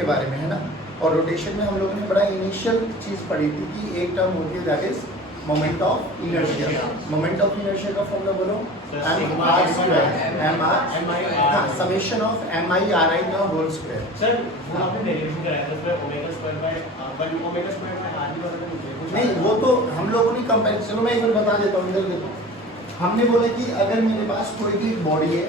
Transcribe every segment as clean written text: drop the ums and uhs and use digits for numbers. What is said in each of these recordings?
के बारे में, है ना। और रोटेशन में हम लोगों ने बड़ा इनिशियल चीज़ पढ़ी थी कि एक टर्म होती है that is moment of inertia. Moment of inertia का फॉर्मूला बोलो, m r square, m r, हाँ, summation of m i r i का होल स्क्वायर। सर वो आपने डेरिवेशन कराया था उसमें omega square by 1 omega square by R की बात नहीं, नहीं वो तो हम लोगों ने कंपेयर, चलो मैं एक बार बता देता हूँ, इधर देखो। हमने बोला कि अगर मेरे पास कोई भी बॉडी है,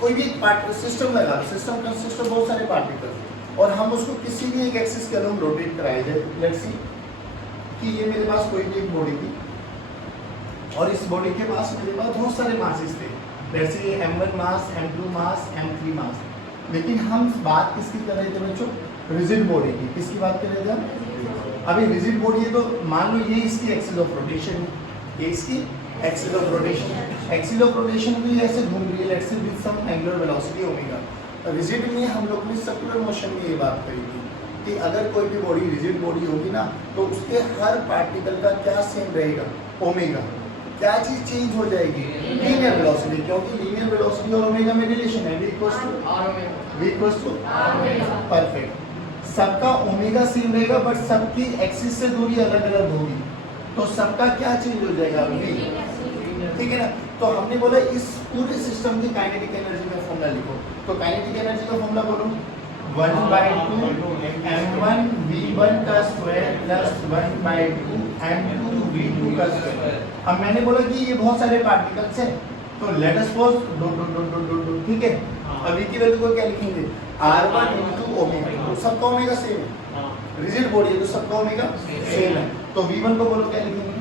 कोई भी पार्ट सिस्टम लगा, सिस्टम कंसिस्ट ऑफ बहुत सारे पार्टिकल्स, और हम उसको किसी भी एक एक्सिस के अलोंग रोटेट कराए जाए। लेट्स सी कि ये मेरे पास कोई भी एक बॉडी थी और इस बॉडी के पास मेरे पास बहुत सारे मासेस थे, जैसे m1 मास, m2 मास, m3 मास। लेकिन हम बात किसकी कर रहे थे बच्चों? रिजिड बॉडी की। किसकी बात कर रहे थे हम? अभी रिजिड बॉडी है तो मान लो ये इसकी एक्सिस ऑफ रोटेशन है, ये इसकी axis of rotation. Axis of rotation भी ऐसे घूम रही है, let's say with some angular velocity omega. Rigid में हम लोग ने सर्कुलर मोशन में ये बात करी थी कि अगर कोई भी बॉडी रिजिड बॉडी होगी ना तो उसके हर पार्टिकल का क्या सेम रहेगा? ओमेगा। क्या चीज चेंज हो जाएगी? लीनियर वेलोसिटी, क्योंकि लीनियर वेलोसिटी और ओमेगा में रिलेशन है, v इक्वल्स टू परफेक्ट। सबका ओमेगा सेम रहेगा बट सबकी एक्सिस से दूरी अलग अलग होगी, तो सबका क्या चेंज हो जाएगा? v, ठीक है ना। तो हमने बोला इस पूरे सिस्टम की काइनेटिक एनर्जी में फॉर्मूला लिखो, तो काइनेटिक एनर्जी का फॉर्मूला बोलो 1/2 m1 v1 का स्क्वायर प्लस 1/2 m2 v2 का स्क्वायर। अब मैंने बोला कि ये बहुत सारे पार्टिकल्स हैं, तो लेट अस सपोज डॉट, ठीक है। अब v की वैल्यू को क्या लिखेंगे? r1 into ओमेगा, तो सबका ओमेगा सेम है, रिजिड बॉडी है तो सबका ओमेगा सेम है, तो v1 को बोलो क्या लिखेंगे?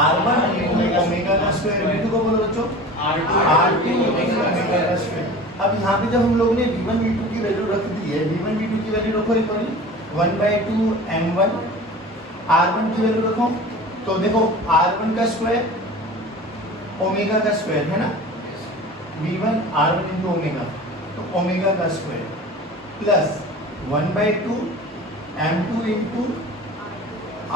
r1 into ओमेगा का स्क्वायर, v2 को बोलो बच्चों r2 into ओमेगा का स्क्वायर। अब यहाँ पे जब हम लोगों ने v1 v2 की वैल्यू रख दी है, v1 v2 की वैल्यू रखो एक बार 1/2 m1, r1 की वैल्यू रखो, तो देखो r1 का स्क्वायर ओमेगा का स्क्वायर है ना, v1 r1 into ओमेगा, तो ओमेगा का square plus 1/2 m2 into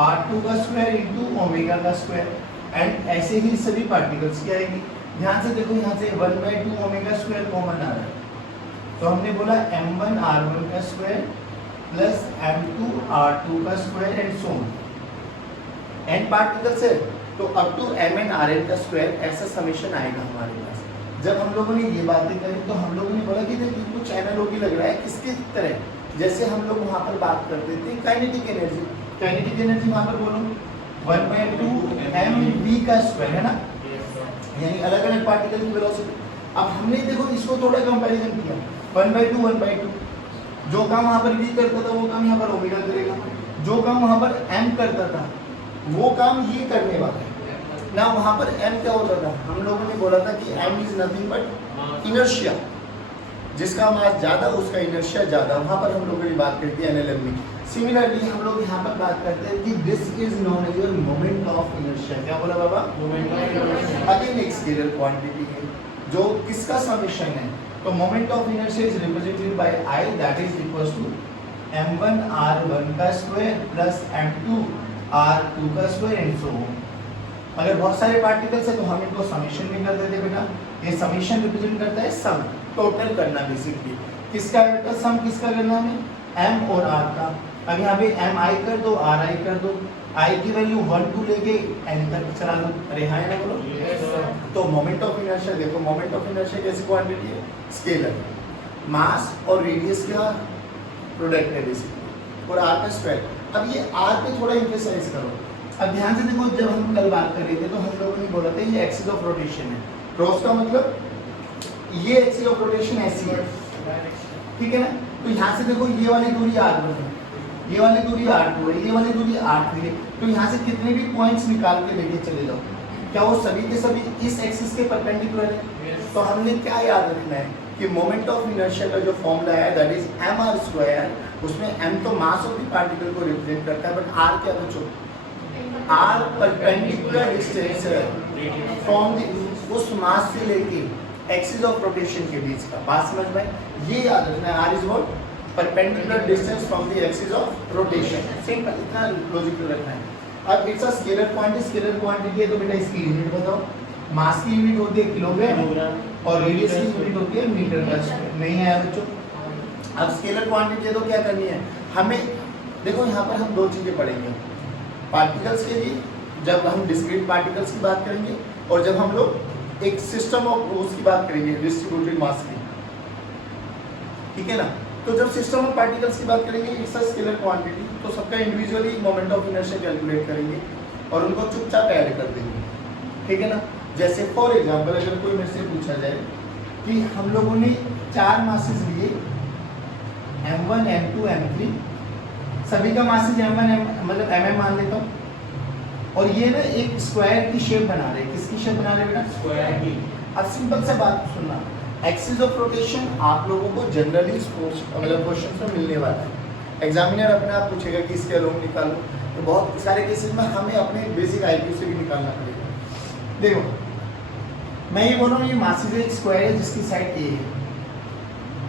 r2 का स्क्वायर into ओमेगा का स्क्वायर, एंड ऐसे ही सभी पार्टिकल्स की आएगी। ध्यान से देखो, यहाँ से 1/2 ओमेगा स्क्वायर कॉमन आ रहा है, तो हमने बोला m1 r1 का स्क्वायर प्लस m2 r2 का square and so on, n particles है तो अप टू mn rn का स्क्वायर, ऐसा समेशन आएगा हमारे पास। जब हम लोगों ने ये बातें करी तो हम लोगों ने बोला कि देखिए कुछ एनालॉजी लग रहा है किसकी तरह, जैसे हम लोग वहाँ पर बात करते थे काइनेटिक एनर्जी। काइनेटिक एनर्जी वहाँ पर बोलो 1/2 mv का स्क्वायर है ना, यानी अलग अलग पार्टिकल की वेलोसिटी। अब हमने देखो इसको थोड़ा कंपैरिजन किया, 1/2 जो काम वहाँ पर v करता था वो काम यहाँ पर ओमेगा करेगा, जो काम वहाँ पर m करता था वो काम ये करने वाला है ना। वहाँ पर m क्या होता था? हम लोगों ने बोला था कि m is nothing but inertia, जिसका मास ज्यादा उसका इनर्शिया ज्यादा। वहाँ पर हम लोगों ने बात करती है एनएलएम में। सिमिलरली हम लोग यहाँ पर बात करते हैं कि this is known as moment of inertia. क्या बोला बाबा? Moment of inertia. अगेन एक स्केलर क्वांटिटी है जो किसका समेशन है, तो moment of inertia is represented by I, that is equals to m1 r1 का स्क्वायर प्लस m2 r2 का स्क्वायर एंड सो ऑन। अगर बहुत सारे पार्टिकल्स है तो हम इनको समेशन में कर देते बेटा। ये समेशन रिप्रेजेंट करता है सम, टोटल करना बेसिकली। किसका बेटा सम किसका करना है? m और r का। अब यहाँ पे mi कर दो, ri कर दो, i की वैल्यू 1 2 लेके n तक चला दो। अरे हाँ ना बोलो। तो मोमेंट ऑफ इनर्शिया देखो, मोमेंट ऑफ इनर्शिया कैसी क्वांटिटी है? स्केलर। मास और रेडियस का प्रोडक्ट है बेसिकली, और r का स्क्वायर। अब ये r पे थोड़ा एम्फेसाइज करो। अब ध्यान से देखो, जब हम कल बात कर रहे थे तो हम लोगों ने बोला था ये एक्सिस ऑफ रोटेशन है। क्रॉस का मतलब ये एक्सिस ऑफ रोटेशन ऐसी है, ठीक है ना। तो यहाँ से देखो ये वाली दूरी r1 है, ये वाली दूरी r2 है, ये वाली दूरी r3 है। तो यहाँ से कितने भी पॉइंट्स निकाल के लेके चले जाओ, क्या वो सभी के सभी इस एक्सिस के परपेंडिकुलर है? तो हमने क्या याद रखना है कि मोमेंट ऑफ इनर्शिया का जो फॉर्मूला है दैट इज mr², उसमें m तो मास ऑफ द पार्टिकल को रिप्रेजेंट करता है, बट r क्या बच्चों? r परपेंडिकुलर डिस्टेंस है फ्रॉम द उस मास से लेके एक्सिस ऑफ रोटेशन के बीच का। बात समझ में? ये याद रखना है, r is what? Perpendicular distance from the axis of rotation. Simple, इतना लॉजिकल रखना है। अब it's a scalar quantity, scalar quantity है तो बेटा इसकी यूनिट बताओ। मास की यूनिट होती है किलोग्राम और रेडियस की यूनिट होती है मीटर का स्क्वायर। नहीं है बच्चों? अब स्केलर क्वांटिटी है तो क्या करनी है हमें, देखो यहाँ पर हम दो चीज़ें पढ़ेंगे, पार्टिकल्स के लिए जब हम डिस्क्रीट पार्टिकल्स की बात करेंगे और जब हम लोग एक सिस्टम ऑफ उसकी बात करेंगे डिस्ट्रीब्यूटेड मास की, ठीक है ना। तो जब सिस्टम ऑफ पार्टिकल्स की बात करेंगे इट्स अ स्केलर क्वांटिटी, तो सबका individually moment of inertia calculate करेंगे और उनको चुपचाप ऐड कर देंगे, ठीक है ना। जैसे फॉर एग्जांपल अगर कोई मेरे से पूछा जाए कि हम लोगों ने 4 मासेस लिए m1 m2 m3, सभी का मासेस m1 मतलब mm मान लेता हूँ, और ये ना एक स्क्वायर की शेप बना रहे हैं। किसकी शेप बना रहे हैं बेटा? स्क्वायर की। अब सिंपल से बात सुनना, एक्सिस ऑफ रोटेशन आप लोगों को जनरली मतलब क्वेश्चन में मिलने वाला है। एग्जामिनर अपने आप पूछेगा कि इसके अलोंग निकालो, तो बहुत सारे केसेस में हमें अपने बेसिक आईक्यू से भी निकालना पड़ेगा। देखो मैं ये बोल रहा हूँ, ये मासेस एक स्क्वायर है जिसकी साइड ए है।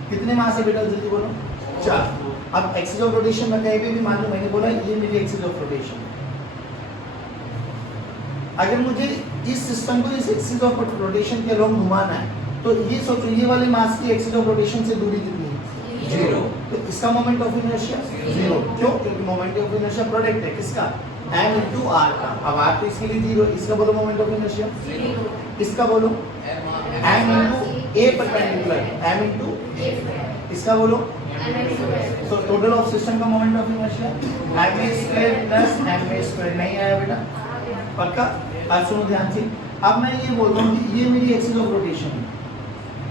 कितने मास है बेटा जल्दी बोलो? 4। अब एक्सिस ऑफ रोटेशन में कहीं भी मान लो मैंने बोला ये मेरी एक्सिस ऑफ रोटेशन, अगर मुझे इस सिस्टम को इस एक्सिस ऑफ रोटेशन के अलोंग घुमाना है तो ये सोचो ये वाले मास की एक्सिस ऑफ रोटेशन से दूरी कितनी है? 0। तो इसका मोमेंट ऑफ इनर्शिया 0। क्यों? क्योंकि मोमेंट ऑफ इनर्शिया प्रोडक्ट है किसका? m into r का। अब r तो इसके लिए 0, इसका बोलो मोमेंट ऑफ इनर्शिया 0, इसका बोलो m into a perpendicular, m into इसका बोलो, तो टोटल ऑफ सिस्टम का moment of inertia ma² plus ma²। नहीं आया बेटा? पक्का? अब सुनो ध्यान से, अब मैं ये बोल रहा हूँ कि ये मेरी एक्सिस ऑफ रोटेशन है।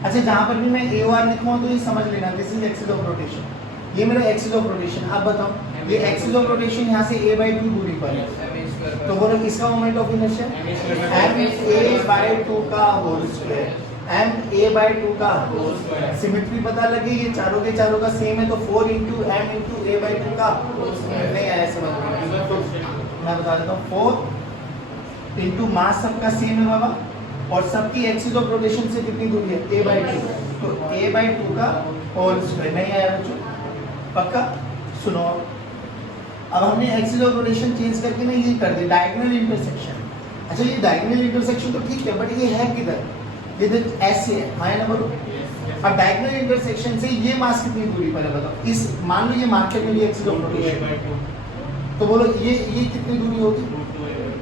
अच्छा जहाँ पर भी मैं ए आर लिखूँ तो ये समझ लेना this is axis of rotation, ये मेरा एक्सिस ऑफ रोटेशन। अब बताओ ये एक्सिस ऑफ रोटेशन यहाँ से a/2 दूरी पर है, तो बोलो इसका मोमेंट ऑफ इनर्शिया ma/2 का होल स्क्वायर, ma/2 का होल स्क्वायर। सिमेट्री पता लगे ये चारों के चारों का सेम है, तो 4 into m into a/2 का होल स्क्वायर। नहीं आया समझ में? तो मैं बता देता हूँ 4 into मास सबका सेम है बाबा, और सबकी एक्सिस ऑफ रोटेशन से कितनी दूरी है? a/2, तो a/2 का होल स्क्वायर। नहीं आया बच्चों? पक्का? सुनो अब हमने एक्सिस ऑफ रोटेशन चेंज करके ना ये कर दिया डायगोनल इंटरसेक्शन। अच्छा ये डायगोनल इंटरसेक्शन तो ठीक है, बट ये है किधर? ये तो ऐसे है, हाँ ना बोलो। अब डायगोनल इंटरसेक्शन से ये मास कितनी दूरी पर है बताओ? इस मान लो ये मार्केट में भी एक्सिस ऑफ रोटेशन, तो बोलो ये कितनी दूरी होगी?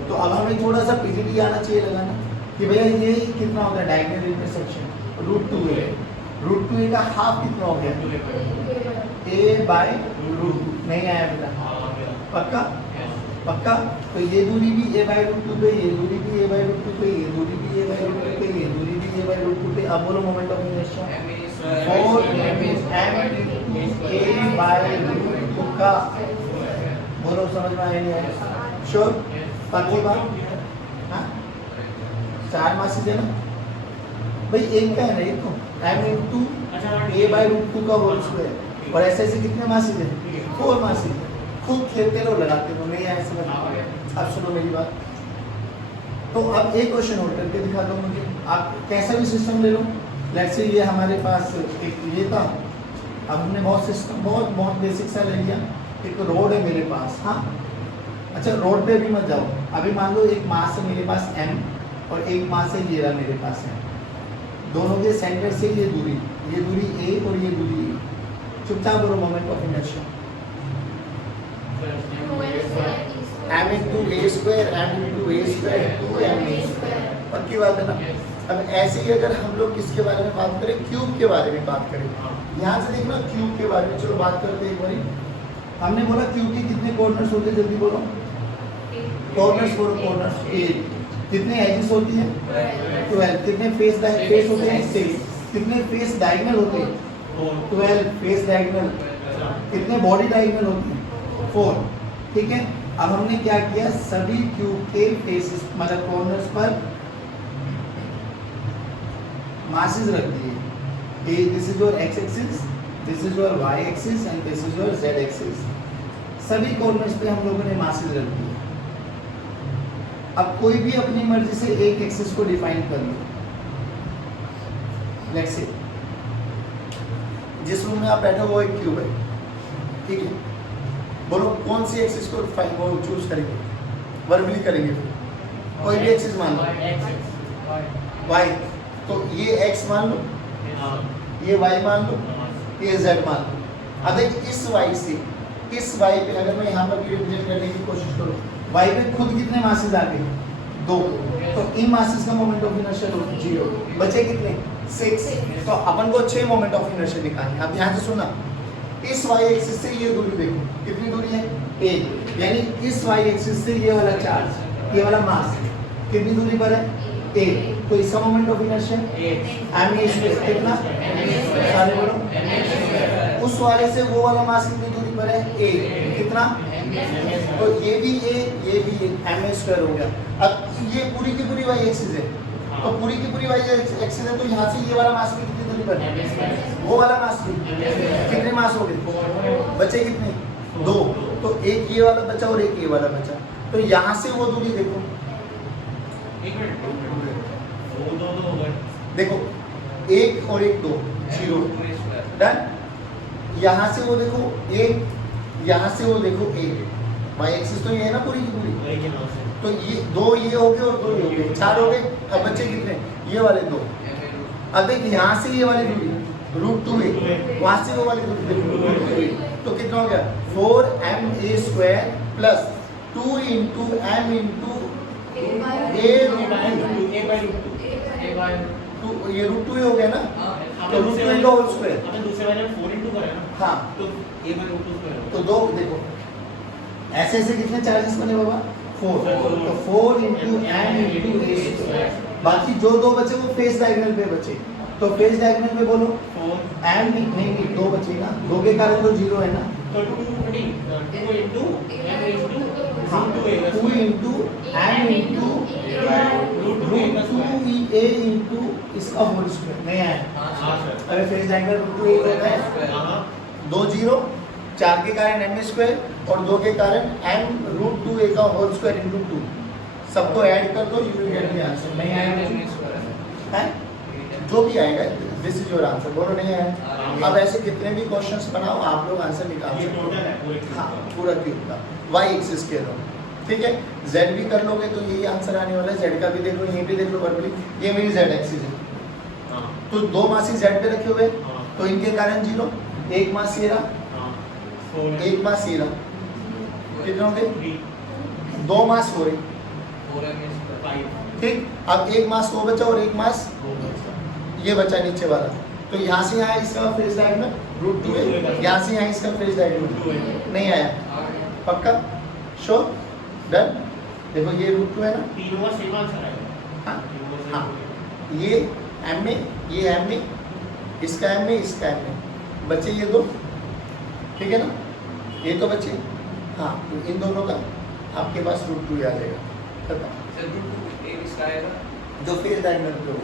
तो अब हमें थोड़ा सा पीजीटी आना चाहिए लगाना कि भैया ये कितना होता है डायगोनल इंटरसेक्शन? √2a, √2a का हाफ कितना हो गया? a/√2। नहीं आया बेटा? पक्का? पक्का? तो ये दूरी भी a/√2 पे, ये दूरी भी a/√2 पे, ये दूरी भी a/√2 पे, ये दूरी भी a/√2 पे। अब बोलो moment of inertia 4 m a/√2 का। बोलो समझ में आया नहीं आया? श्योर? पक्की बात? हाँ 4 मासेस है ना भाई, एक का है ना ये तो m into a/√2 का होल स्क्वायर, और ऐसे कितने मासेस है? 4 मासेस है। खूब खेलते रहो लगाते रहो, नहीं आया समझ में? अब सुनो मेरी बात, तो अब एक क्वेश्चन होल्ड करके दिखा दो मुझे। आप कैसा भी सिस्टम ले लो, लेट्स से ये हमारे पास एक ये था, अब हमने बहुत सिस्टम बहुत बेसिक सा ले लिया। एक रोड है मेरे पास, हाँ अच्छा रोड पे भी मत जाओ, अभी मान लो एक मास है मेरे पास m और एक मास है ये रहा मेरे पास है, दोनों के सेंटर से ये दूरी a और ये दूरी a। चुपचाप बोलो moment of inertia m into a², m into a², 2ma²। पक्की बात है ना? अब ऐसे ही अगर हम लोग किसके बारे में बात करें, क्यूब के बारे में बात करें, यहाँ से देखना क्यूब के बारे में। चलो बात करते हैं एक बारी। हमने बोला क्यूब के कितने कॉर्नर्स होते हैं? जल्दी बोलो कॉर्नर्स, बोलो कॉर्नर्स 8। कितने एजेस होती हैं? 12। कितने फेस होते हैं? 6। कितने फेस डायगोनल होते हैं? 12 फेस डायगोनल। कितने बॉडी डायगोनल होती हैं? 4। ठीक है, अब हमने क्या किया, सभी क्यूब के फेसेस मतलब कॉर्नर्स पर मासेस रख दिए। This is your x axis, this is your y axis and this is your z axis. सभी कॉर्नर्स पे हम लोगों ने मासेस रख दिए। अब कोई भी अपनी मर्जी से एक एक्सिस को डिफाइन कर लो। लेट्स से जिस रूम में आप बैठे हो वो एक क्यूब है, ठीक है, बोलो कौन सी एक्सिस को डिफाइन वो चूज करेंगे? वर्बली करेंगे, कोई भी एक्सिस मान लो, y, तो ये x मान लो, ये y मान लो, ये z मान लो। अब देखिए इस वाई से इस वाई पे अगर मैं यहाँ पर भी रिप्रेजेंट करने की कोशिश करूँ, वाई पे खुद कितने मासेस आ गए? 2। तो इन मासेस का मोमेंट ऑफ इनर्शिया 0, बचे कितने? 6। तो अपन को 6 मोमेंट ऑफ इनर्शिया निकालने। अब ध्यान से सुनना, इस वाई एक्सिस से ये दूरी देखो कितनी दूरी है? 1। यानी इस वाई एक्सिस से ये वाला चार्ज, ये वाला मास कितनी दूरी पर है? 1। तो इसका मोमेंट ऑफ इनर्शिया कितना? सारे बोलो। उस वाले से वो वाला मास कितनी दूरी पर है? 1। कितना? तो ये भी m² हो गया। अब ये पूरी की पूरी वाई एक्सिस है, तो पूरी की पूरी वाई एक्सिस है, तो यहाँ से ये वाला मास भी कितनी दूरी पर है? वो वाला मास भी कितने मास हो गए? बचे कितने? 2। तो एक ये वाला बचा और एक ये वाला बचा। तो यहाँ से वो दूरी देखो, देखो 1 और 1 2 0 डन। यहाँ से वो देखो 1, यहाँ से वो देखो 1। वाई एक्सिस तो ये है ना पूरी की पूरी। तो ये 2 ये हो गए और 2 ये हो गए, 4 हो गए। अब बच्चे कितने? ये वाले 2। अब देख यहाँ से ये वाली दूरी √2 है, वहाँ से वो वाली दूरी देखो, तो कितना हो गया? 4ma² plus 2 into m into ये √2 ही हो गया ना? तो √2 का होल स्क्वायर। दूसरे वाले में 4 इंटू करें ना, हाँ, तो a/√2 स्क्वायर। तो 2 देखो ऐसे ऐसे कितने चार्जेस बने बाबा? 4। तो 4 इंटू m इंटू a²। बाकी जो 2 बचे वो फेस डायगोनल पे बचे, तो फेस डायगोनल पे बोलो 4 m नहीं 2 बचे ना, 2 के कारण तो 0 है ना, तो 2 इंटू m इंटू हाँ 2 into m into √2a into इसका होल स्क्वायर नहीं आया। अरे फेस डायगोनल √2a होता है, 2 0, 4 के कारण m² और 2 के कारण m√2a का होल स्क्वायर इंटू 2। सबको ऐड कर दो, you will get the answer. नहीं आया है, जो भी आएगा दिस इज योर आंसर। बोलो नहीं आया। अब ऐसे कितने भी क्वेश्चंस बनाओ आप लोग आंसर निकाल सकते हो। हाँ पूरा क्यूब का वाई एक्सिस के लो, ठीक है। जेड भी कर लोगे तो यही आंसर आने वाला है। जेड का भी देख लो, ये भी देख लो वर्बली, ये मेरी जेड एक्सिस है। तो 2 मास ही जेड पे रखे हुए, तो इनके कारण 0, 1 मास ये रहा, 1 मास ये रहा, कितने हो गए? 2 मास हो रहे, ठीक। अब 1 मास वो बचा और 1 मास ये बचा नीचे वाला। तो यहाँ से यहाँ इसका फेस डायगोनल √2 है, यहाँ से यहाँ इसका फेस डायगोनल नहीं आया। पक्का? श्योर? डन। देखो ये √2 है ना, तीनों का सेम आंसर आएगा। हाँ ये m में, ये m में, इसका m में, इसका m में, बचे ये 2, ठीक है ना, ये तो बचे। हाँ तो इन दोनों का आपके पास √2 आ जाएगा, खत्म। जो फेस डायगोनल पे हो।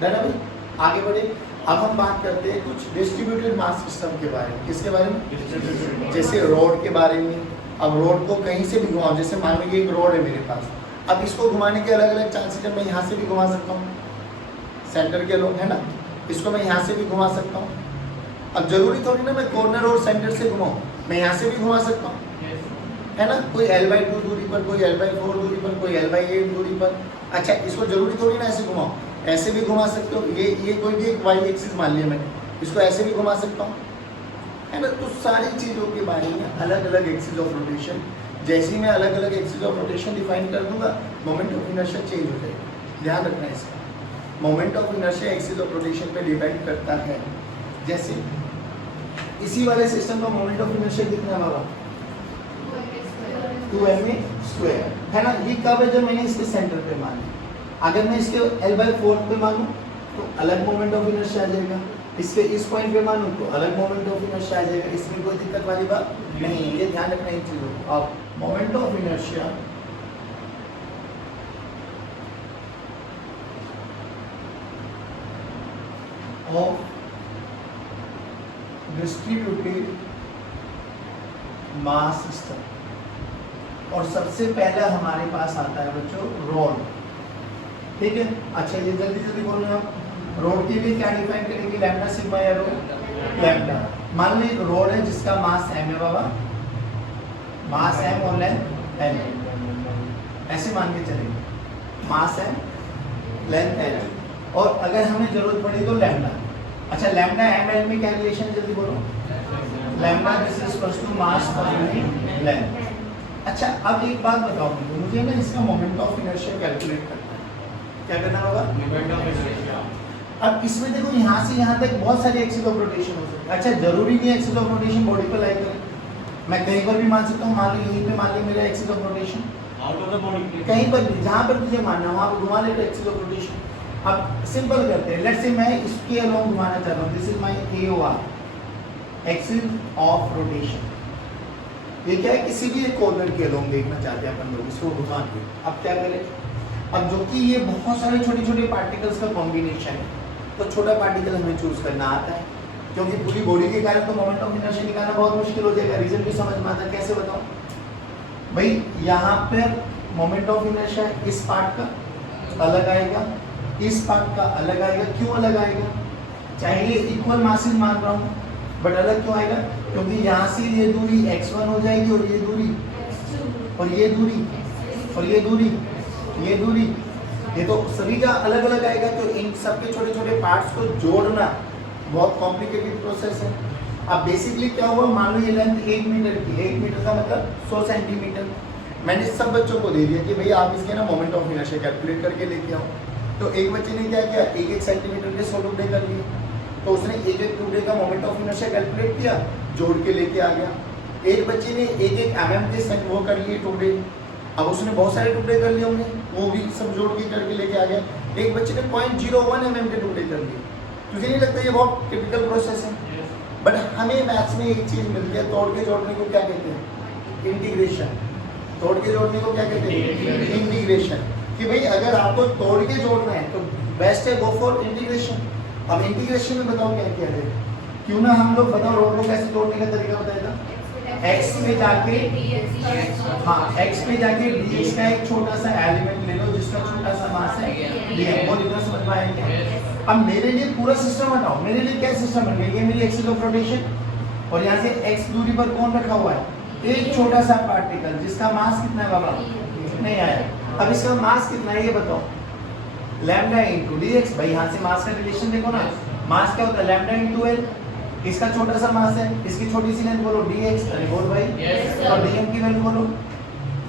डन है भाई, आगे बढ़े। अब हम बात करते हैं कुछ डिस्ट्रीब्यूटेड मास सिस्टम के बारे में। किसके बारे में? जैसे रोड के बारे में। अब रोड को कहीं से भी घुमाओ, जैसे मान लो ये एक रोड है मेरे पास, अब इसको घुमाने के अलग अलग चांसेस है। मैं यहाँ से भी घुमा सकता हूँ, सेंटर के लोग है ना, इसको मैं यहाँ से भी घुमा सकता हूँ। अब जरूरी थोड़ी ना मैं कॉर्नर और सेंटर से घुमाऊँ, मैं यहाँ से भी घुमा सकता हूँ, है ना। कोई l/2 दूरी पर, कोई l/4 दूरी पर, कोई l/8 दूरी पर। अच्छा इसको जरूरी थोड़ी ना ऐसे घुमाओ, ऐसे भी घुमा सकते हो। ये कोई भी एक वाई एक्सिस मान लिया मैंने, इसको ऐसे भी घुमा सकता हूँ, है ना। तो सारी चीज़ों के बारे में अलग अलग एक्सिस ऑफ रोटेशन, जैसे ही मैं अलग अलग एक्सिस ऑफ रोटेशन डिफाइन कर दूंगा, मोमेंट ऑफ इनर्शिया चेंज हो जाएगा। ध्यान रखना है इसका, moment of inertia axis of rotation पे डिपेंड करता है। जैसे इसी वाले सिस्टम का मोमेंट ऑफ इनर्शिया कितना है बाबा? 2ma², है ना। ये कब है? जब मैंने इसके सेंटर पे मान लिया। अगर मैं इसके l/4 पे मानूं तो अलग मोमेंट ऑफ इनर्शिया आ जाएगा, इसके इस पॉइंट पे मानूं तो अलग मोमेंट ऑफ इनर्शिया आ जाएगा। इसमें कोई दिक्कत वाली बात नहीं है, ये ध्यान रखना इन चीज़ों को। अब moment of inertia of distributed mass system, और सबसे पहला हमारे पास आता है बच्चों रोड, ठीक है। अच्छा ये जल्दी जल्दी बोल रहे हो। रोड के लिए क्या डिफाइन करेंगे? लैम्डा सिग्मा या रो लैम्डा। मान ली रोड है जिसका मास m है बाबा, मास m और लेंथ l, ऐसे मान के चलेंगे, मास m लेंथ l। और अगर हमें जरूरत पड़ी तो लैम्डा, अच्छा लैम्डा ml में क्या रिलेशन जल्दी बोलो, lambda this is equals to mass per unit length. अच्छा अब एक बात बताओ मुझे ना इसका मोमेंट ऑफ इनर्शिया कैलकुलेट करना है, क्या करना होगा? Moment of inertia. अब इसमें देखो यहाँ से यहाँ तक बहुत सारी एक्सिस ऑफ रोटेशन हो सकती है। अच्छा जरूरी नहीं है एक्सिस ऑफ रोटेशन बॉडी पर लाई करे, मैं कहीं पर भी मान सकता हूँ, मान लो यहीं पे मान लो मेरा axis of rotation, out of the body कहीं पर भी जहाँ पर तुझे मानना वहाँ पर घुमा लेते एक्सिस ऑफ रोटेशन। अब सिंपल करते हैं, लेट्स से मैं इसके अलोंग घुमाना चाह रहा हूँ, this is my AOR axis of rotation. ये क्या है, किसी भी एक कॉर्नर के अलोंग देखना चाहते हैं अपन लोग, इसको घुमा के। अब क्या करें, अब जो कि ये बहुत सारे छोटे छोटे पार्टिकल्स का कॉम्बिनेशन है, तो छोटा पार्टिकल हमें चूज करना आता है, क्योंकि पूरी बॉडी के कारण तो मोमेंट ऑफ इनर्शिया निकालना बहुत मुश्किल हो जाएगा। रीजन भी समझ में आता है, कैसे बताओ भाई, यहाँ पर मोमेंट ऑफ इनर्शिया इस पार्ट का अलग आएगा, इस पार्ट का अलग आएगा। क्यों अलग आएगा? चाहे ये इक्वल मासेस मान रहा हूँ, बट अलग क्यों आएगा? क्योंकि यहाँ से ये दूरी x1 हो जाएगी, और ये दूरी और ये दूरी और ये दूरी ये दूरी, ये तो सभी का अलग अलग आएगा। तो इन सबके छोटे छोटे पार्ट्स को जोड़ना बहुत कॉम्प्लिकेटेड प्रोसेस है। अब बेसिकली क्या हुआ, मान लो ये लेंथ 1 मीटर की, 1 मीटर का मतलब 100 सेंटीमीटर। मैंने सब बच्चों को दे दिया कि भाई आप इसके ना मोमेंट ऑफ इनर्शिया कैलकुलेट करके लेके आओ। तो एक बच्चे ने क्या किया, 1-1 सेंटीमीटर के 100 टुकड़े कर लिए, तो उसने 1-1 टुकड़े का मोमेंट ऑफ इनर्शिया कैलकुलेट किया, जोड़ के लेके आ गया। एक बच्चे ने 1-1 mm के सेंट वो कर लिए टुकड़े, अब उसने बहुत सारे टुकड़े कर लिए होंगे, वो भी सब जोड़ के करके लेके आ गया। एक बच्चे ने 0.01 mm के टुकड़े कर लिए। तुझे नहीं लगता ये बहुत टिपिकल प्रोसेस है? बट हमें मैथ्स में एक चीज मिलती है, तोड़ के जोड़ने को क्या कहते हैं? इंटीग्रेशन। तोड़ के जोड़ने को क्या कहते हैं? इंटीग्रेशन। कि भाई अगर आपको तोड़ के जोड़ना है तो बेस्ट है गो फॉर इंटीग्रेशन। अब इंटीग्रेशन में बताओ क्या किया जाए, क्यों ना हम लोग बताओ रोड को कैसे तोड़ने का तरीका बताएगा। x पे जाके, हाँ x पे जाके dx का एक छोटा सा एलिमेंट ले लो जिसका छोटा सा मास है dm। वो लिखना समझ में आया क्या? अब मेरे लिए पूरा सिस्टम हटाओ, मेरे लिए क्या सिस्टम बन गया, ये मेरी एक्सिस ऑफ रोटेशन, और यहाँ से x दूरी पर कौन रखा हुआ है, एक छोटा सा पार्टिकल जिसका मास कितना है बाबा, नहीं आया। अब इसका मास कितना है ये बताओ, लैम्डा इंटू dx। भाई यहाँ से मास का रिलेशन देखो ना, मास क्या होता है, लैम्डा इंटू एल। इसका छोटा सा मास है, इसकी छोटी सी लेंथ बोलो dx, अरे बोल भाई, और dm की वैल्यू बोलो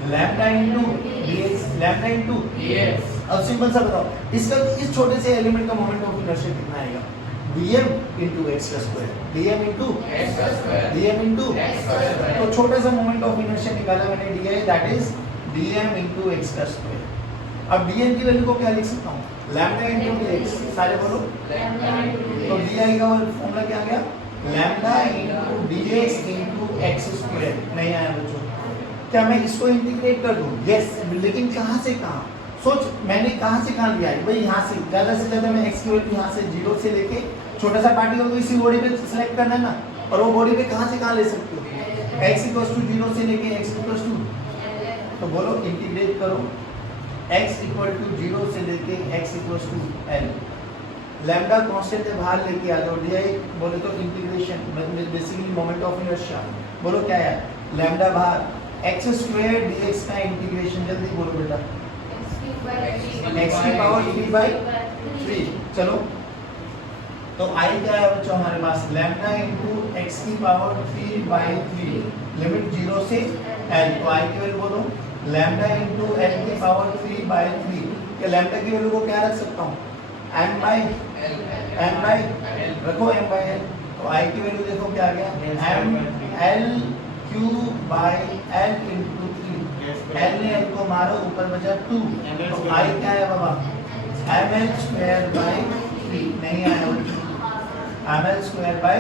lambda into dx, lambda into dx। अब सिंपल सा बताओ, इसका इस छोटे से एलिमेंट का मोमेंट ऑफ इनर्शिया कितना आएगा, dm इंटू x का स्क्वायर, dm इंटू x का स्क्वायर, dm इंटू x का स्क्वायर। तो छोटा सा मोमेंट ऑफ इनर्शिया निकाला मैंने di, that is dm into x का स्क्वायर। अब dm की वैल्यू को क्या लिख सकता हूँ, लैम्डा इंटू dx, सारे बोलो। तो di का फॉर्मूला क्या आ गया, lambda into dx into x square. नहीं आया बच्चों, क्या मैं इसको इंटीग्रेट कर दूं? यस, लेकिन कहाँ से कहाँ, सोच मैंने कहाँ से कहाँ लिया है भाई, यहाँ से ज़्यादा से ज़्यादा मैं x की वैल्यू यहाँ से 0 से लेके छोटा सा पार्टिकल को इसी बॉडी पे सिलेक्ट करना है ना, और वो बॉडी पे कहाँ से कहाँ ले सकते हो, x इक्वल्स टू 0 से लेके x इक्वल्स टू, तो बोलो इंटीग्रेट करो, x इक्वल टू 0 से लेके x equals to l। Lambda constant है, बाहर लेके आ जाओ, di बोले तो integration basically moment of inertia, बोलो क्या है, लैम्डा बाहर, x स्क्वायर dx का इंटीग्रेशन, जल्दी बोलो बेटा, x की पावर 3/3। चलो तो i क्या है बच्चों हमारे पास, लैम्डा इंटू x की पावर 3/3, लिमिट 0 से l। तो i की वैल्यू बोलो लैम्डा इंटू l की पावर 3/3। क्या लैम्डा की वैल्यू को क्या रख सकता हूँ, m बाई रखो m बाई l। तो i की वैल्यू देखो क्या आ गया, m l cube by l into 3। l ने l को मारो, ऊपर बचा 2, तो i क्या है बाबा, ml स्क्वायर बाई 3। नहीं आया, ml स्क्वायर बाई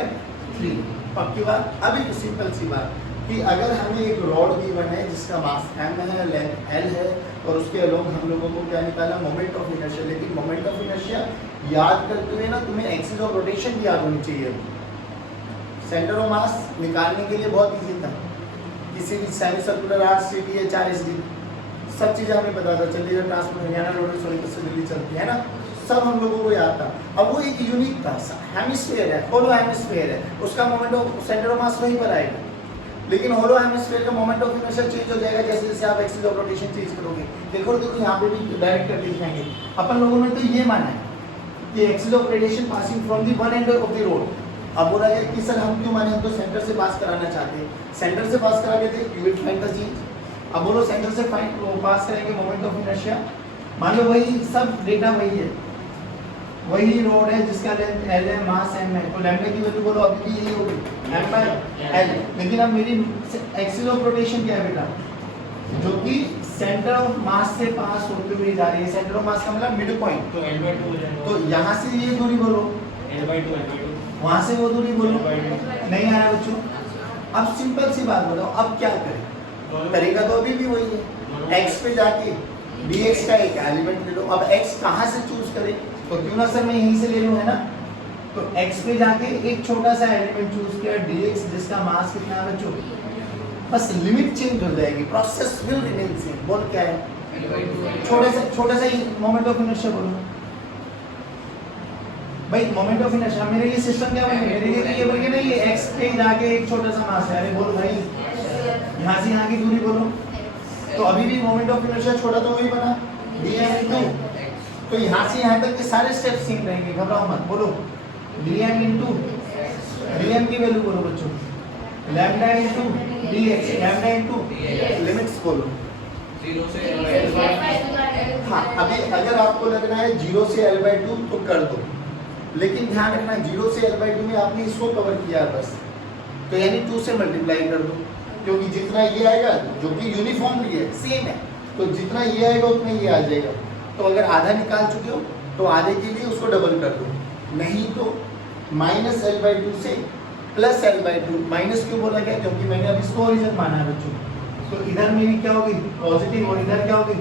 3। पक्की बात। अभी तो सिंपल सी बात कि अगर हमें एक रॉड गिवन है जिसका मास m है, लेंथ l है, और उसके अलोंग हम लोगों को क्या निकाला, मोमेंट ऑफ इनर्शिया। लेकिन मोमेंट ऑफ इनर्शिया याद करते हुए ना तुम्हें एक्सिस ऑफ रोटेशन की याद होनी चाहिए। सेंटर ऑफ मास निकालने के लिए बहुत इजी था, किसी भी सेमी सर्कुलर आर्च सिटी है 4SD, सब चीज़ें हमें पता था, चंडीगढ़ ट्रांसपोर्ट हरियाणा रोड से दिल्ली चलती है ना, सब हम लोगों को याद था। अब वो एक यूनिक था, हेमिस्फीयर है, होलो हेमिस्फीयर है, उसका moment of centre of mass वहीं पर आएगा। लेकिन होलो हेमिस्फीयर का मोमेंट ऑफ इनर्शिया चेंज हो जाएगा जैसे जैसे आप एक्सिस ऑफ रोटेशन चेंज करोगे। देखो यहाँ पे भी डायरेक्ट करके दिखाएंगे। अपन लोगों ने तो ये माना है कि axis of radiation passing from the one end of the road. अब बोला गया कि सर हम क्यों माने, हम तो सेंटर से पास कराना चाहते हैं, सेंटर से पास करा लेते you will find the change. अब बोलो सेंटर से पास करेंगे मोमेंट ऑफ इनर्शिया, मान लो वही सब डेटा वही है, वही रोड है जिसका लेंथ l है, मास m है, तो लैम्डा की वैल्यू बोलो अभी भी यही होगी m/l। लेकिन अब मेरी एक्सिस ऑफ रोटेशन क्या है बेटा, जो कि सेंटर ऑफ मास से पास होते हुए जा रही है। सेंटर ऑफ मास का मतलब मिड पॉइंट, तो L/2 हो जाएगा। तो यहाँ से ये दूरी बोलो, L/2 वहाँ से वो दूरी बोलो, नहीं आ रहा बच्चों। अब सिंपल सी बात बताओ, अब क्या करें, तरीका तो अभी भी वही है, x पे जाके dx का एक एलिमेंट ले लो। अब x कहाँ से चूज करें, तो क्यों ना सर मैं यहीं से ले लूँ, है ना। तो x पे जाके एक छोटा सा एलिमेंट चूज किया dx, जिसका मास कितना है बच्चों, बस लिमिट चेंज हो जाएगी, प्रोसेस विल रिमेन सेम। बोल क्या है, छोटा सा ही मोमेंट ऑफ इनर्शिया बोलो भाई। मोमेंट ऑफ इनर्शिया मेरे लिए सिस्टम क्या बने, मेरे लिए ये बन गया ना, ये x पे जाके एक छोटा सा मास है। अरे बोल भाई, यहाँ से यहाँ की दूरी बोलो, तो अभी भी मोमेंट ऑफ इनर्शिया छोटा तो वही बना dm/2। तो यहाँ से यहाँ तक के सारे स्टेप्स सेम रहेंगे, घबराओ मत। बोलो dm की वैल्यू बोलो बच्चों, lambda into dx, lambda into limits बोलो 0 से L/2। हाँ, अभी अगर आपको लगना है 0 से L/2 तो कर दो, लेकिन ध्यान रखना 0 से L/2 में आपने इसको कवर किया है बस, तो यानी 2 से मल्टीप्लाई कर दो, क्योंकि जितना ये आएगा जो कि यूनिफॉर्मली है, सेम है, तो जितना ये आएगा उतना ये आ जाएगा। तो अगर आधा निकाल चुके हो तो आधे के लिए उसको डबल कर दो, नहीं तो -L/2 से +L/2। माइनस क्यों बोला गया, क्योंकि मैंने अब इसको ओरिजिन माना है बच्चों। तो इधर मेरी क्या होगी पॉजिटिव, और इधर क्या होगी,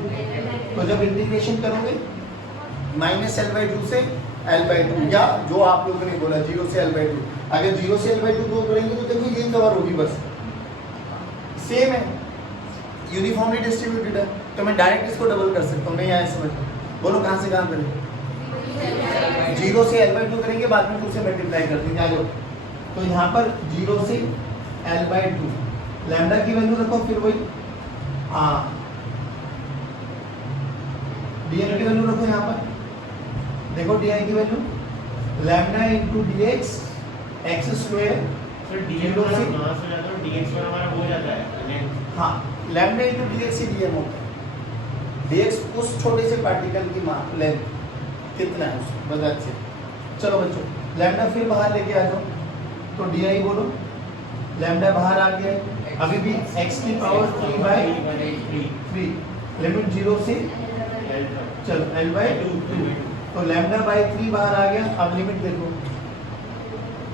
तो जब इंटीग्रेशन करोगे -L/2 से L/2, या जो आप लोगों ने बोला 0 से L/2, अगर 0 से L/2 को करेंगे तो देखो ये कवर होगी, बस सेम है, यूनिफॉर्मली डिस्ट्रीब्यूटेड है। तो मैं डायरेक्ट इसको डबल कर सकता हूँ, नहीं आया समझ। बोलो कहाँ से कहाँ करें, 0 से L/2 करेंगे, बाद में 2 से मल्टीप्लाई कर देंगे। आ जाओ, तो यहाँ पर 0 से L/2, लैम्डा की वैल्यू रखो, फिर वही dm की वैल्यू रखो यहाँ पर, देखो di की value lambda into dx x square. फिर dm का मास हो जाता है, dx पर हमारा हो जाता है। हाँ, लैम्डा इनटू dx ही dm होता है। dx उस छोटे से पार्टिकल की लेंथ कितना है उसको बता से। चलो बच्चों, लैम्डा फिर बाहर लेके आ जाओ, तो di बोलो, लैम्डा बाहर आ गया, अभी भी x की पावर 3/3, लिमिट 0 से चलो L/2, तो लैम्डा बाई 3 बाहर आ गया। अब लिमिट देखो,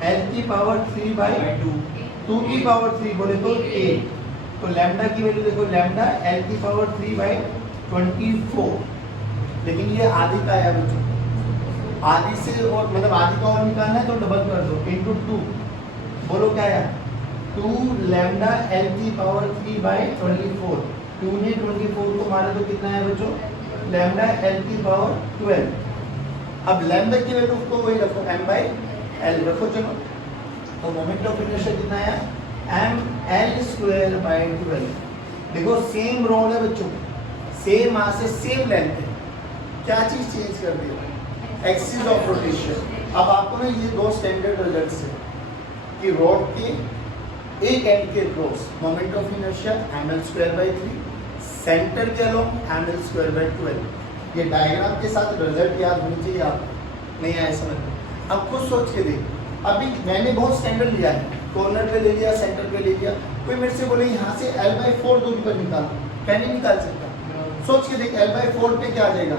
L की पावर 3/2, 2 की पावर 3 बोले तो 8, तो लैम्डा की वैल्यू देखो, लैम्डा L की पावर 3/24, लेकिन ये आधी का है बच्चों, आधी से और मतलब आधी का और निकालना है तो डबल कर दो, इनटू 2, बोलो क्या है 2 लैम्डा L की पावर 3/24, 2 ने 24 को मारे तो कितना है बच्चों, लैम्डा L की पावर 12। अब लैम्डा की वैल्यू को वही रखो, m/l रखो। चलो, तो मोमेंट ऑफ इनर्शिया कितना है, mL²/12। देखो सेम रोड है बच्चों, सेम मास है, सेम लेंथ है, क्या चीज चेंज कर दी, एक्सिस ऑफ रोटेशन। अब आपको ना ये दो स्टैंडर्ड रिजल्ट्स है कि रोड के एक एंड के cross moment of inertia mL²/3, centre के अलोंग mL²/12। ये डायग्राम के साथ रिजल्ट याद होनी चाहिए आपको, नहीं आया समझ में। अब खुद सोच के देख, अभी मैंने बहुत स्टैंडर्ड लिया है, कॉर्नर पे ले लिया, सेंटर पे ले लिया, कोई मेरे से बोले यहाँ से L/4 दूरी पर निकाल, क्या नहीं निकाल सकता। सोच के देख, L/4 पे क्या आ जाएगा,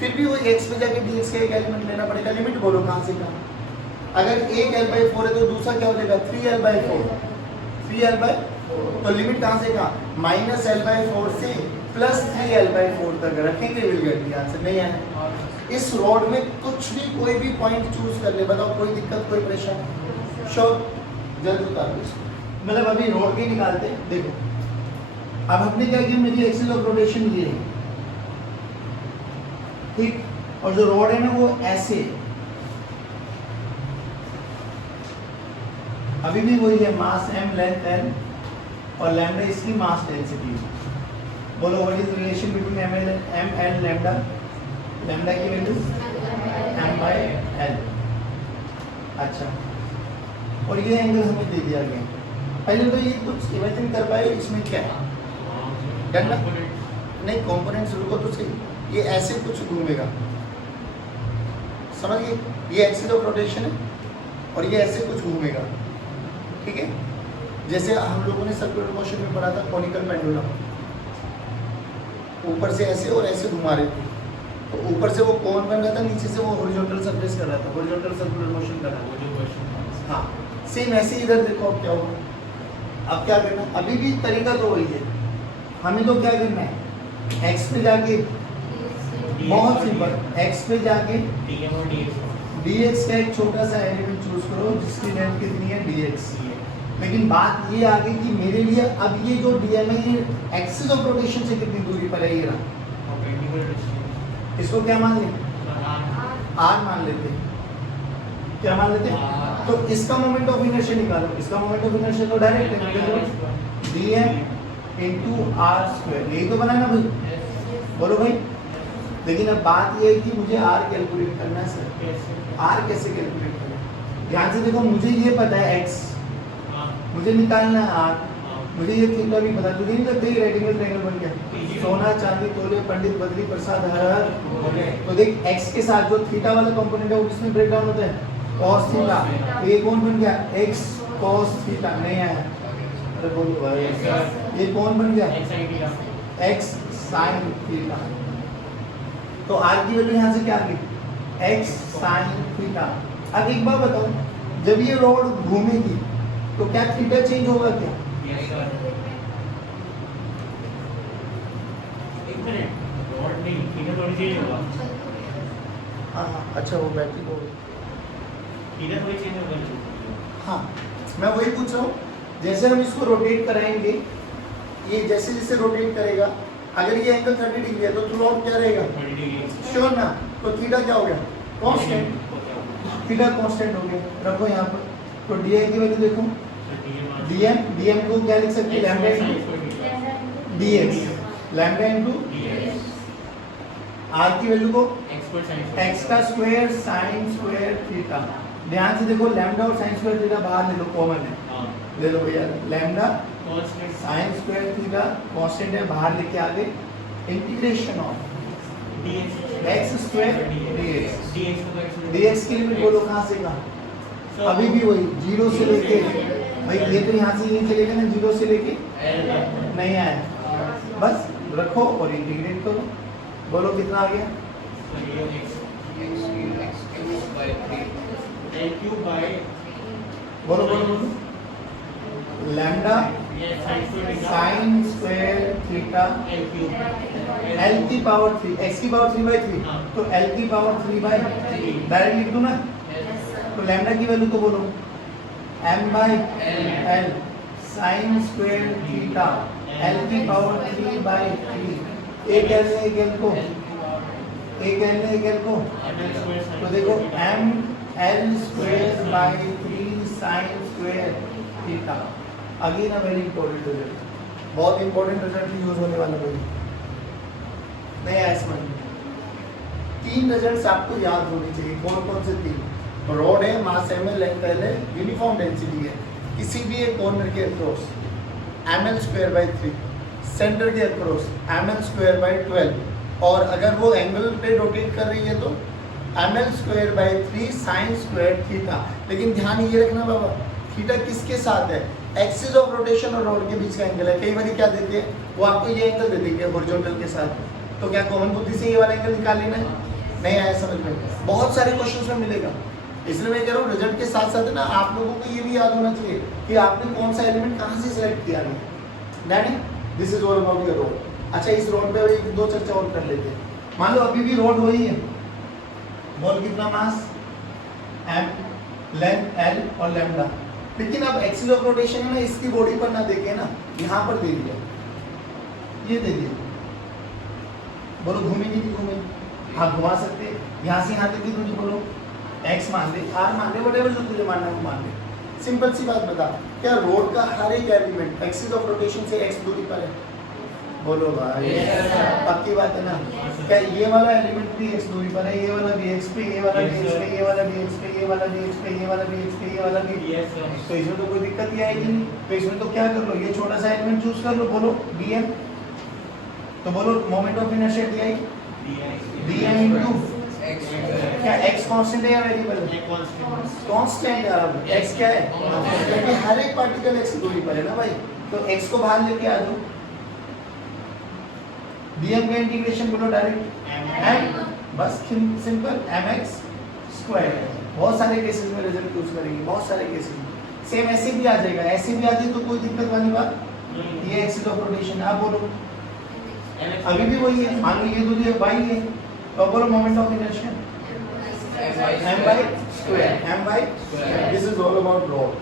फिर भी वो x पे जाके dx का एक एलिमेंट लेना पड़ेगा। लिमिट बोलो कहाँ से कहाँ, अगर एक L/4 है तो दूसरा क्या हो जाएगा 3L/4, 3L/4, तो लिमिट कहाँ से कहाँ, -L/4 से +3L/4 तक रखेंगे, विल गेट द आंसर। नहीं है इस रोड में कुछ भी कोई भी पॉइंट चूज कर ले, बताओ कोई दिक्कत कोई परेशानी, श्योर जल्द बता दो इसको। मतलब अभी रोड के निकालते हैं, देखो अब हमने क्या किया, मेरी एक्सिस ऑफ रोटेशन ये है, ठीक, और जो रोड है ना वो ऐसे, अभी भी वही है, मास m, लेंथ n, और लैम्डा इसकी मास डेंसिटी। बोलो what is relation between m and lambda, lambda की वैल्यू m 1/L। अच्छा, और ये एंगल हमें दे दिया गया। पहले तो ये कुछ इमेजिन कर पाए इसमें क्या है? डन ना? नहीं, कंपोनेंट्स रुको तो सही। ये ऐसे कुछ घूमेगा, समझिए, ये एक्सिस ऑफ रोटेशन है और ये ऐसे कुछ घूमेगा, ठीक है। जैसे हम लोगों ने सर्कुलर मोशन में पढ़ा था कॉनिकल पेंडुलम, ऊपर से ऐसे और ऐसे घुमा रहे थे, तो ऊपर से वो कोन बन रहा था, नीचे से वो हॉरिजॉन्टल सरफेस कर रहा था, हॉरिजॉन्टल सर्कुलर मोशन कर रहा था। हाँ, सेम ऐसे ही इधर देखो। अब क्या होगा, अब क्या करना, अभी भी तरीका तो वही है। हमें तो क्या करना है, एक्स पे जाके, बहुत सिंपल, एक्स पे जाके dx का एक छोटा सा एलिमेंट चूज करो जिसकी लेंथ कितनी है dx। लेकिन बात ये आ गई कि मेरे लिए अब ये जो dm है ये एक्सिस ऑफ रोटेशन से कितनी दूरी पर है, ये रहा। इसको क्या मान लें, r मान लेते हैं। क्या मान लेते हैं? तो इसका मोमेंट ऑफ इनर्शिया निकालो। इसका मोमेंट ऑफ इनर्शिया तो डायरेक्ट है, dm into r²। यही तो बना ना भाई, बोलो भाई। लेकिन अब बात ये है कि मुझे r कैलकुलेट करना है सर। r कैसे कैलकुलेट करना है? ध्यान से देखो, मुझे ये पता है x, मुझे निकालना है r, मुझे ये थीटा भी पता। तुझे नहीं लगता ये राइट एंगल ट्रायंगल बन गया? सोना चांदी तोले पंडित बद्री प्रसाद हर हर। तो देख, x के साथ जो थीटा वाला कंपोनेंट है वो किसमें ब्रेक डाउन होता है? cos theta. ये कौन बन गया? x cos theta. नहीं आया? अरे बोलो भाई, ये कौन बन गया? x sin theta. तो r की वैल्यू यहाँ से क्या आ गई? x sin theta. अब एक बात बताओ, जब ये रॉड घूमेगी तो क्या थीटा चेंज होगा क्या? हाँ, अच्छा, वो बैटरी को, हाँ, मैं वही पूछ रहा हूँ। जैसे हम इसको रोटेट कराएंगे, ये जैसे जैसे रोटेट करेगा, अगर ये एंगल 30 डिग्री है तो थ्रू आउट क्या रहेगा? श्योर ना? तो थीटा क्या हो गया? कांस्टेंट। थीटा कांस्टेंट हो गया, रखो यहाँ पर। तो dm की वैल्यू देखो, dm को क्या लिख सकते हैं? Lambda into dx, lambda into r की वैल्यू को x का स्क्वायर sin स्क्वायर थीटा। ध्यान से देखो, लैम्डा और sin स्क्वायर थीटा बाहर ले लो, कॉमन है, ले लो भैया। Lambda sin square theta constant है, बाहर लेके आ गए। Integration of x square dx की लिमिट बोलो कहाँ से कहाँ? अभी भी वही, जीरो से लेके, भाई ये तो यहाँ से ये चलेगा ना, जीरो से लेके नहीं आया, बस रखो और इंटीग्रेट करो। बोलो कितना आ गया? बोलो बोलो बोलो। Lambda sine square theta l की पावर 3, x की पावर 3/3, तो l की पावर 3/3 डायरेक्ट लिख दूं ना? तो लैम्डा की वैल्यू तो बोलो, m/l sine square theta, l की पावर 3/3। एक l ने एक l को, एक l ने एक l को, तो देखो m/l² sine square theta. Again a very important result, बहुत इंपॉर्टेंट रिजल्ट यूज होने वाला है। नहीं आया समझ में? 3 रिजल्ट्स आपको याद होने चाहिए। कौन कौन से 3? रॉड है, मास m है, लेंथ l है, यूनिफॉर्म डेंसिटी है, किसी भी एक कॉर्नर के अक्रॉस ml²/3, सेंटर के अक्रॉस ml²/12, और अगर वो एंगल पे रोटेट कर रही है तो ml²/3 sin स्क्वायर थीटा। लेकिन ध्यान ये रखना बाबा, थीटा किसके साथ है? एक्सिस ऑफ रोटेशन और रॉड के बीच का एंगल है। कई बार क्या देते हैं, वो आपको ये एंगल दे देंगे हॉरिजॉन्टल के साथ, तो क्या कॉमन बुद्धि से ये वाला एंगल निकाल लेना है? नहीं आया समझ में? बहुत सारे क्वेश्चंस में मिलेगा, इसलिए मैं कह रहा हूँ रिजल्ट के साथ साथ ना आप लोगों को ये भी याद होना चाहिए कि आपने कौन सा एलिमेंट कहाँ से सिलेक्ट किया है। That this is all about your rod. अच्छा, इस रॉड पे एक दो चर्चा और कर लेते हैं। मान लो अभी भी रॉड वही है, बॉल कितना मास m, लेंथ l और लैम्डा, लेकिन अब एक्सिस ऑफ रोटेशन है ना, इसकी बॉडी पर ना देखे ना, यहाँ पर दे दिया, ये दे दिया। बोलो घूमेगी नहीं घूमेगी? हाँ घुमा सकते, यहाँ से यहाँ तक की दूरी बोलो, x मान ले, r मान ले, व्हाटएवर जो तुझे मानना है वो मान ले। सिंपल सी बात बता, क्या रोड का हर एक एलिमेंट एक्सिस ऑफ रोटेशन से x दूरी पर है? बोलो भाई, पक्की बात है ना? क्या ये वाला एलिमेंट भी x दूरी पर है, ये वाला भी x पे, ये वाला भी x पे, ये वाला भी x पे, ये वाला भी x पे, ये वाला भी x पे, ये वाला भी, Yes, sir. तो इसमें तो कोई दिक्कत ही आएगी नहीं। तो इसमें तो क्या कर लो, ये छोटा सा एलिमेंट चूज कर लो, बोलो dm, तो बोलो moment of inertia dm into क्या x कांस्टेंट है या वेरिएबल है? कांस्टेंट यार, x क्या है? क्योंकि हर एक पार्टिकल x की दूरी पर है ना भाई, तो x को बाहर लेके आ जाओ। dm का इंटीग्रेशन बोलो डायरेक्ट m, बस सिंपल mx स्क्वायर। बहुत सारे केसेस में रिजल्ट यूज करेंगे, बहुत सारे केसेस में सेम ऐसे भी आ जाएगा, ऐसे भी आ जाए तो कोई दिक्कत वाली बात, ये एक्सिस ऑफ रोटेशन। आप बोलो अभी भी वही है, मान लो ये दूरी है y है, तो बोलो moment of inertia m by square, m by this is all about road।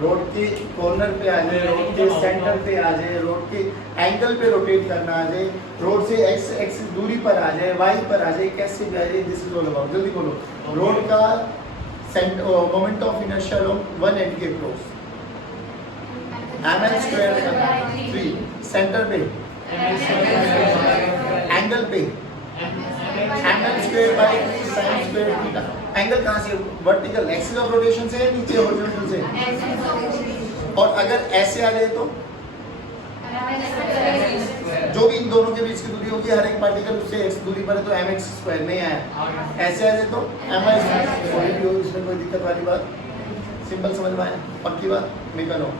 Road के कॉर्नर पे आ जाए, रोड के सेंटर पे आ जाए, रोड के एंगल पे रोटेट करना आ जाए, रोड से x एक्सिस दूरी पर आ जाए, y पर आ जाए, कैसे भी आ जाए, दिस इज ऑल अबाउट। जल्दी बोलो रोड का moment of inertia along one and के अक्रॉस mn स्क्वायर 3 सेंटर पे एंगल पे mn square by sin square theta. Angle कहां से? वर्टिकल एक्सिस ऑफ रोटेशन से, नीचे हॉरिजॉन्टल से। और अगर ऐसे आ जाए तो जो भी इन दोनों के बीच की दूरी होगी, हर एक पार्टिकल उससे x दूरी पर है तो mx स्क्वायर नहीं आया, ऐसे आ जाए तो my स्क्वायर। इसमें कोई दिक्कत वाली बात, सिंपल समझ में आया, पक्की बात, मेक अ नोट।